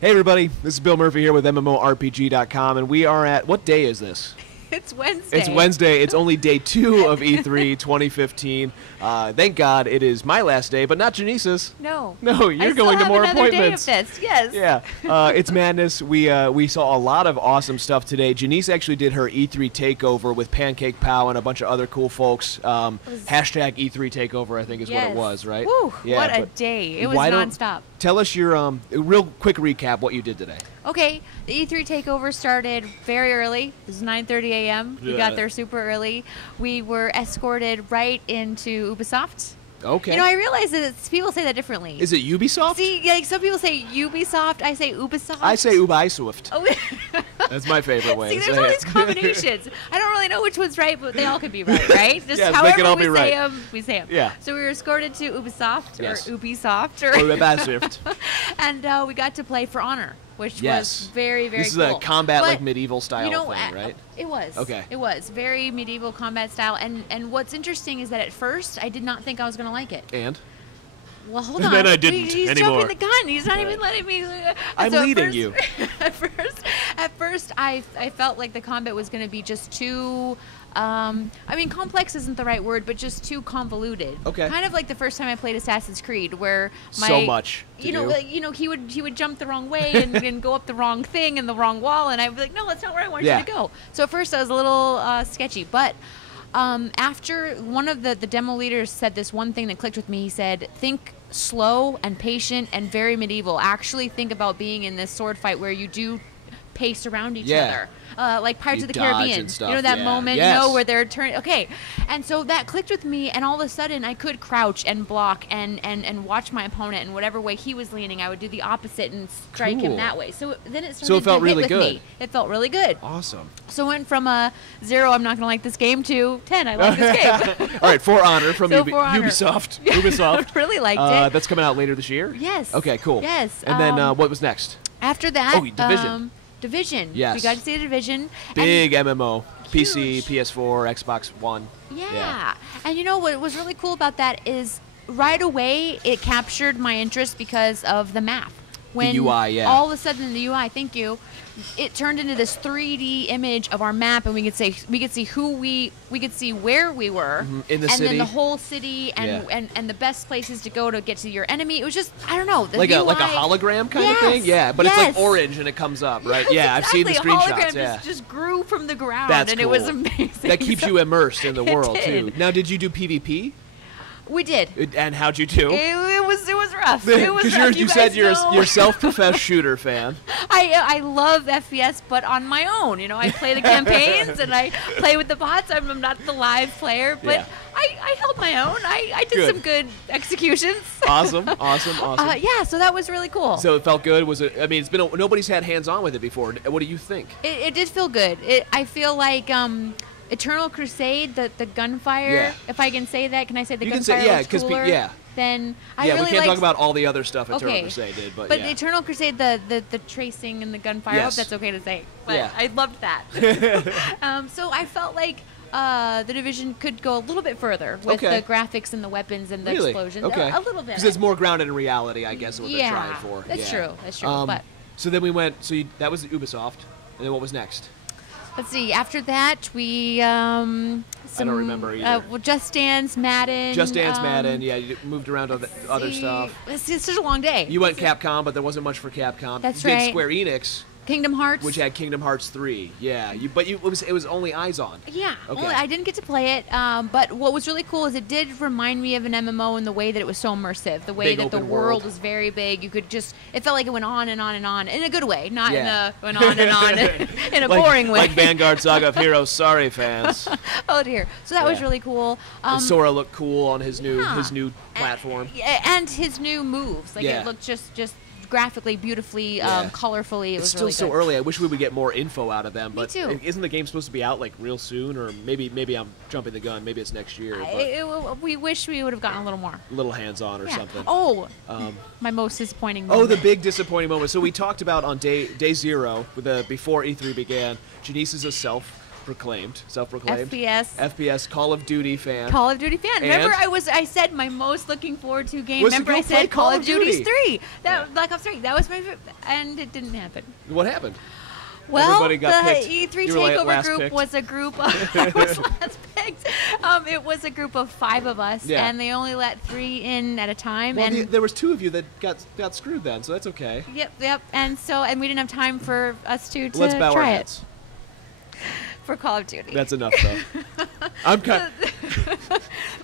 Hey everybody, this is Bill Murphy here with MMORPG.com, and we are at, what day is this? It's Wednesday. It's Wednesday. It's only day 2 of E3 2015. Thank God it is my last day, but not Genese's. No. No, you're going to more appointments. Day of this. Yes. Yeah. It's madness. We saw a lot of awesome stuff today. Genese actually did her E3 takeover with Pancake Pow and a bunch of other cool folks. Hashtag E3 takeover, I think is what it was, right? Woo, yeah, what a day. It was nonstop. Tell us your real quick recap what you did today. Okay, the E3 takeover started very early. It was 9:30 a.m. We got there super early. We were escorted right into Ubisoft. Okay. You know, I realize that people say that differently. Is it Ubisoft? See, like some people say Ubisoft, I say Ubisoft. I say Ubisoft. Oh. That's my favorite way. See, there's all these combinations. I don't really know which one's right, but they all could be right? Just yeah, however they can all we be say right. them, we say them. Yeah. So we were escorted to Ubisoft, yes. or Ubisoft, or Ubisoft. and we got to play For Honor, which was very, very cool. This is a combat, like, medieval style thing, right? It was. Okay. It was. Very medieval combat style. And what's interesting is that at first, I did not think I was going to like it. And? Well, hold on. Then I didn't He's anymore. jumping the gun. He's not even letting me. I'm leading you. At first, I felt like the combat was going to be just too. I mean, complex isn't the right word, but just too convoluted. Okay. Kind of like the first time I played Assassin's Creed, where so much. He would jump the wrong way and go up the wrong thing and the wrong wall, and I'd be like, no, that's not where I want you to go. So at first I was a little sketchy, but. After one of the demo leaders said this one thing that clicked with me, he said, think slow and patient and very medieval. Actually think about being in this sword fight where you do pace around each other. Like Pirates of the Caribbean. You know that moment where they're turning. Okay. And so that clicked with me, and all of a sudden I could crouch and block and watch my opponent, and whatever way he was leaning, I would do the opposite and strike him that way. So then it started felt to really hit with good. me. It felt really good. Awesome. So it went from a 0, I'm not going to like this game, to 10, I like this game. All right, For Honor from For Honor. Ubisoft. Ubisoft. Really liked it. That's coming out later this year? Yes. Okay, cool. Yes. And then what was next? After that, Division. Division. Yes. We got to see the Division. Big MMO. PC, Huge. PS4, Xbox One. Yeah. And you know what was really cool about that is right away it captured my interest because of the map. When the UI, all of a sudden the UI, thank you, it turned into this 3D image of our map, and we could see we could see where we were in the and city, then the whole city, and the best places to go to get to your enemy. It was just, I don't know, the like UI, a hologram kind of thing. Yeah, but it's like orange and it comes up, right? Yes, I've seen the exactly. screenshots. A hologram just grew from the ground, That's and cool. it was amazing. That keeps you immersed in the world did. too. Now, did you do PvP? We did. And how'd you do? It was rough. It was rough. You said you're a self-professed shooter fan. I love FPS, but on my own. You know, I play the campaigns and I play with the bots. I'm not the live player, but I held my own. I did some good executions. Awesome. Yeah, so that was really cool. So it felt good. Was it? I mean, it's been nobody's had hands-on with it before. What do you think? It did feel good. I feel like Eternal Crusade, the gunfire. If I can say that, can I say the gunfire? You can say cooler? Then I really we can't talk about all the other stuff Eternal Crusade did, but the Eternal Crusade, the tracing and the gunfire. I hope that's okay to say. But I loved that. So I felt like the Division could go a little bit further with the graphics and the weapons and the explosions. Okay. A little bit. Because it's more grounded in reality, I guess, is what they're trying for. That's true. That's true. But so then we went. So that was Ubisoft, and then what was next? Let's see. After that, we I don't remember either. well, Just Dance, Madden. Just Dance, Madden. Yeah, you moved around to other stuff. It's such a long day. You went Capcom, but there wasn't much for Capcom. That's you right. did Square Enix. Kingdom Hearts, which had Kingdom Hearts 3. Yeah, it was only eyes on. Yeah, okay. I didn't get to play it, but what was really cool is it did remind me of an MMO in the way that it was so immersive. The way that the world was very big. You could just, it felt like it went on and on and on in a good way, not in a went on and on in a boring way. Like Vanguard Saga of Heroes. Sorry, fans. Oh dear. So that was really cool. Sora looked cool on his new platform, and his new moves. Like it looked just graphically, beautifully, colorfully. It was still really so good. early. I wish we would get more info out of them. But Me too. Isn't the game supposed to be out like real soon, or maybe I'm jumping the gun? Maybe it's next year. We wish we would have gotten a little more. A little hands-on or something. Oh, my most disappointing moment. Oh, the big disappointing moment. So we talked about on day 0, before E3 began, Genese is a self-proclaimed. FPS Call of Duty fan. Call of Duty fan. And Remember, I said my most looking forward to game. Was to Remember, go I play said Call Call of of Duty Duty. 3. Yeah. Black Ops 3. That was my favorite, and it didn't happen. What happened? Well, Everybody got the picked. E3 You were takeover last group picked. was a group of I was last picked. It was a group of 5 of us, Yeah. and they only let 3 in at a time. Well, and there was 2 of you that got screwed then, so that's okay. Yep. And we didn't have time for us to Let's bow our try heads. it for Call of Duty. That's enough, though. I'm kind.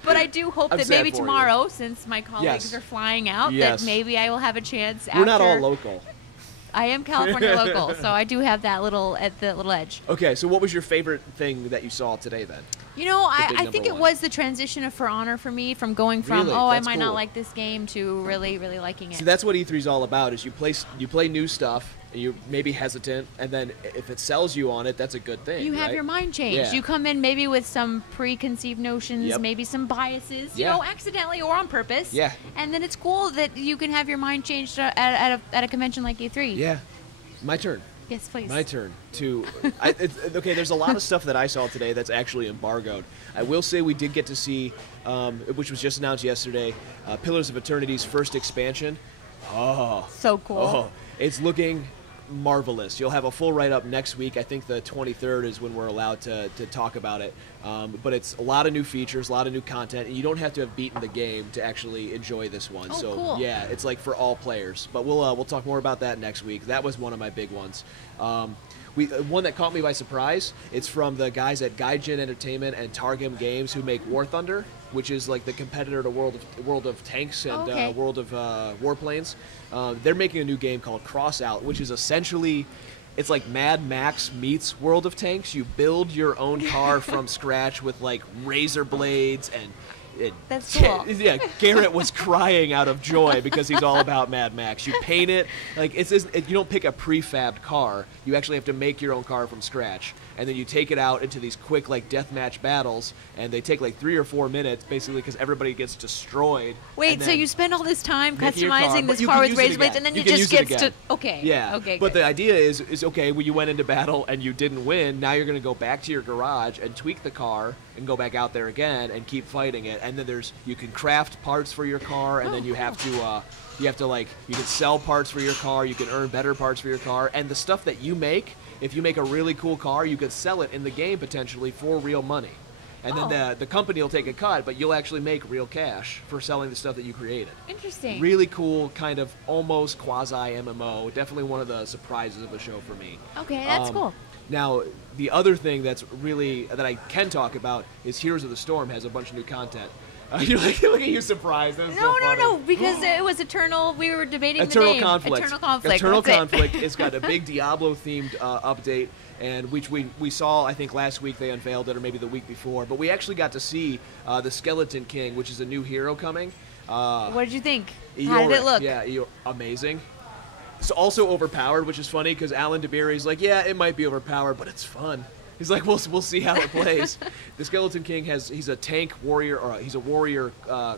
But I do hope I'm that sad maybe for you. tomorrow, since my colleagues Yes. are flying out, Yes. that maybe I will have a chance. We're not all after- local. I am California local, so I do have that little edge. Okay, so what was your favorite thing that you saw today then? You know, big I think number it one. was the transition of For Honor for me, from going from, Really? I That's might cool. not like this game, to really, really liking it. See, that's what E3 is all about. Is you play new stuff, and you're maybe hesitant, and then if it sells you on it, that's a good thing. You have right? your mind changed. Yeah. You come in maybe with some preconceived notions, Yep. maybe some biases, Yeah. accidentally or on purpose. Yeah. And then it's cool that you can have your mind changed at a convention like E3. Yeah, my turn. Yes, please. My turn to. Okay, there's a lot of stuff that I saw today that's actually embargoed. I will say we did get to see, which was just announced yesterday, Pillars of Eternity's first expansion. Oh, So cool. oh, it's looking marvelous. You'll have a full write-up next week. I think the 23rd is when we're allowed to talk about it. But it's a lot of new features, a lot of new content, and you don't have to have beaten the game to actually enjoy this one. Oh, so cool. yeah, it's like for all players. But we'll talk more about that next week. That was one of my big ones. One that caught me by surprise. It's from the guys at Gaijin Entertainment and Targum Games, who make War Thunder, which is like the competitor to World of Tanks and Okay. World of Warplanes. They're making a new game called Crossout, which is essentially, it's like Mad Max meets World of Tanks. You build your own car from scratch with like razor blades and. That's cool. Yeah, Garrett was crying out of joy because he's all about Mad Max. You paint it like you don't pick a prefabbed car. You actually have to make your own car from scratch, and then you take it out into these quick like deathmatch battles, and they take like 3 or 4 minutes basically because everybody gets destroyed. Wait, and so then you spend all this time making your car, customizing but this you car can with use it razor blades, again. and then You it can just use it gets to again. okay. Yeah. Okay. But good. the idea is okay when you went into battle and you didn't win. Now you're going to go back to your garage and tweak the car and go back out there again and keep fighting it. And then you can craft parts for your car, and then you have to like you can sell parts for your car. You can earn better parts for your car, and the stuff that you make. If you make a really cool car, you could sell it in the game potentially for real money. And then the company will take a cut, but you'll actually make real cash for selling the stuff that you created. Interesting. Really cool, kind of almost quasi MMO. Definitely one of the surprises of the show for me. Okay, that's cool. Now, the other thing that I can talk about is Heroes of the Storm has a bunch of new content. Look at you surprised. That's so funny. No, because it was Eternal. We were debating Eternal the name. Conflict. Eternal Conflict. Eternal that's it. Conflict. It's got a big Diablo-themed update, and which we saw, I think, last week they unveiled it, or maybe the week before. But we actually got to see the Skeleton King, which is a new hero coming. What did you think? How did Eeyore- it look? Yeah, amazing. It's also overpowered, which is funny because Alan DeBerry's like, yeah, it might be overpowered, but it's fun. He's like, we'll see how it plays. The Skeleton King he's a tank warrior, or he's a warrior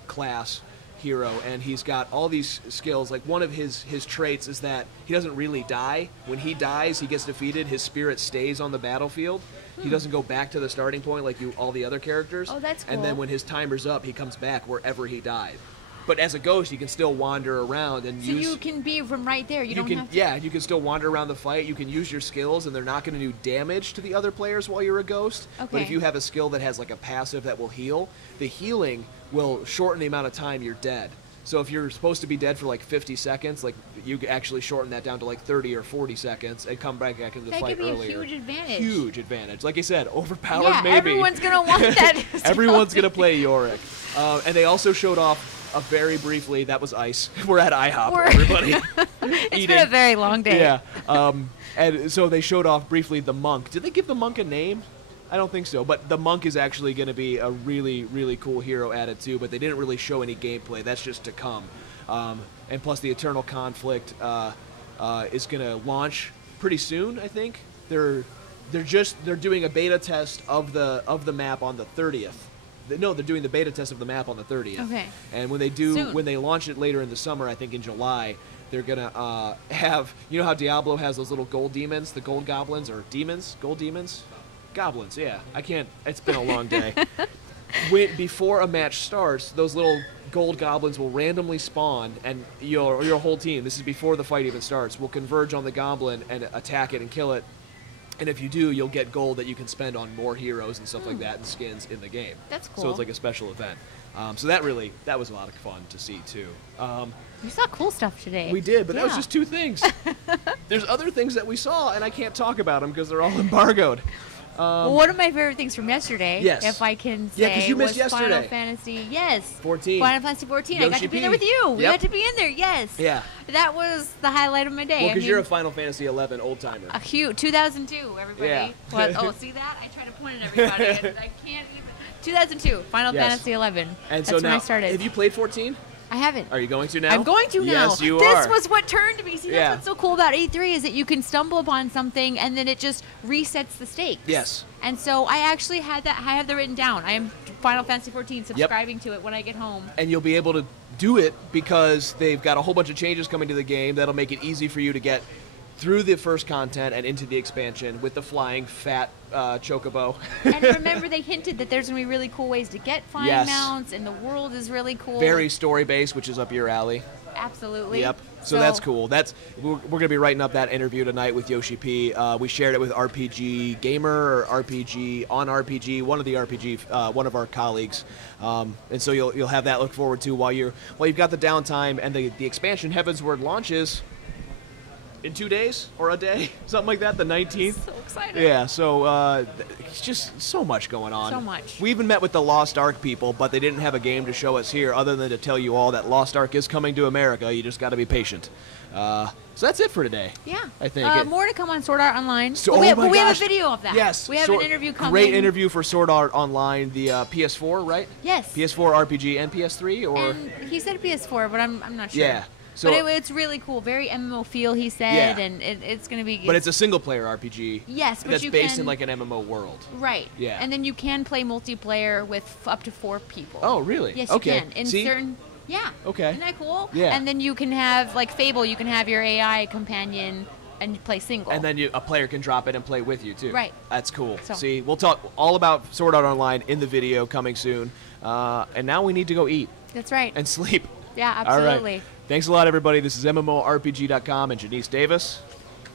class hero, and he's got all these skills. Like one of his traits is that he doesn't really die. When he dies, he gets defeated. His spirit stays on the battlefield. He doesn't go back to the starting point like all the other characters. Oh, that's cool. And then when his timer's up, he comes back wherever he died. But as a ghost, you can still wander around and So you can be from right there. You don't have to. Yeah, you can still wander around the fight. You can use your skills, and they're not going to do damage to the other players while you're a ghost. But Okay. if you have a skill that has like a passive that will heal, the healing will shorten the amount of time you're dead. So if you're supposed to be dead for like 50 seconds, like you actually shorten that down to like 30 or 40 seconds and come back into the That fight could be earlier. a huge advantage. Huge advantage. Like I said, overpowered Yeah, maybe. everyone's gonna want that. Everyone's going to play Yorick. And they also showed off very briefly, that was ice. We're at IHOP, everybody. It's eating. been a very long day. Yeah. And so they showed off briefly the monk. Did they give the monk a name? I don't think so. But the monk is actually going to be a really, really cool hero added too, but they didn't really show any gameplay. That's just to come. And plus the Eternal Conflict is going to launch pretty soon, I think. They're doing a beta test of the map on the 30th. No, they're doing the beta test of the map on the 30th. Okay. And when they launch it later in the summer, I think in July, they're gonna have, you know how Diablo has those little gold demons, the gold goblins or demons, gold demons, Goblins, yeah. I can't. It's been a long day. Before a match starts, those little gold goblins will randomly spawn, and your whole team, this is before the fight even starts, will converge on the goblin and attack it and kill it. And if you do, you'll get gold that you can spend on more heroes and stuff like that and skins in the game. That's cool. So it's like a special event. So that was a lot of fun to see too. We saw cool stuff today. We did, but that was just 2 things. There's other things that we saw, and I can't talk about them because they're all embargoed. Well, one of my favorite things from yesterday, if I can say, because you missed was yesterday. Final Fantasy, 14. Final Fantasy 14. I got to be there with you. We got to be in there, yes. That was the highlight of my day. Well, because you're a Final Fantasy 11 old-timer. A huge 2002, everybody. Yeah. Oh, see that? I try to point at everybody, and I can't even. 2002, Final Fantasy 11. And That's so when now, I started. have you played 14? I haven't. Are you going to now? I'm going to now. Yes, you this are. This was what turned me. See, that's what's so cool about E3 is that you can stumble upon something and then it just resets the stakes. Yes. And so I actually had that. I have that written down. I am Final Fantasy 14 subscribing to it when I get home. And you'll be able to do it because they've got a whole bunch of changes coming to the game that'll make it easy for you to get through the first content and into the expansion with the flying fat chocobo. And remember, they hinted that there's going to be really cool ways to get flying mounts, and the world is really cool. Very story-based, which is up your alley. Absolutely. Yep. So that's cool. We're going to be writing up that interview tonight with Yoshi P. We shared it with RPG Gamer or RPG on RPG, one of the RPG, one of our colleagues, and so you'll have that to look forward to while you've got the downtime, and the expansion Heavensward launches in 2 days or a day, something like that, the 19th. So excited. Yeah, so it's just so much going on. So much. We even met with the Lost Ark people, but they didn't have a game to show us here other than to tell you all that Lost Ark is coming to America. You just got to be patient. So that's it for today. Yeah. I think. More to come on Sword Art Online. So, we have a video of that. Yes. We have an interview coming. Great interview for Sword Art Online, the PS4, right? Yes. PS4 RPG and PS3, or? And he said PS4, but I'm not sure. Yeah. So, but it's really cool, very MMO feel, he said, and it's going to be. But it's a single-player RPG. Yes, but that's based in like an MMO world. Right. Yeah. And then you can play multiplayer with up to 4 people. Oh, really? Yes, okay. you can. In certain. Yeah. Okay. Isn't that cool? Yeah. And then you can have like Fable. You can have your AI companion and you play single. And then a player can drop in and play with you too. Right. That's cool. So. See, we'll talk all about Sword Art Online in the video coming soon. And now we need to go eat. That's right. And sleep. Yeah, absolutely. All right. Thanks a lot, everybody. This is MMORPG.com and Genese Davis.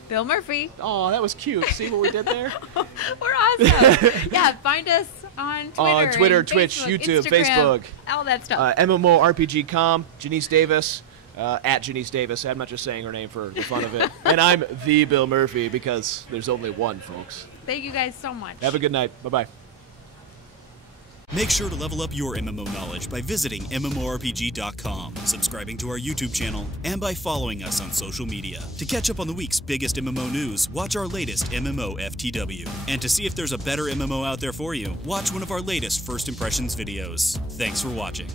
Bill Murphy. Oh, that was cute. See what we did there? We're awesome. Yeah, find us on Twitter. On Twitter, Twitch, Facebook, YouTube, Instagram, Facebook. All that stuff. MMORPG.com, Genese Davis, at Genese Davis. I'm not just saying her name for the fun of it. And I'm the Bill Murphy because there's only one, folks. Thank you guys so much. Have a good night. Bye-bye. Make sure to level up your MMO knowledge by visiting MMORPG.com, subscribing to our YouTube channel, and by following us on social media. To catch up on the week's biggest MMO news, watch our latest MMO FTW. And to see if there's a better MMO out there for you, watch one of our latest First Impressions videos. Thanks for watching.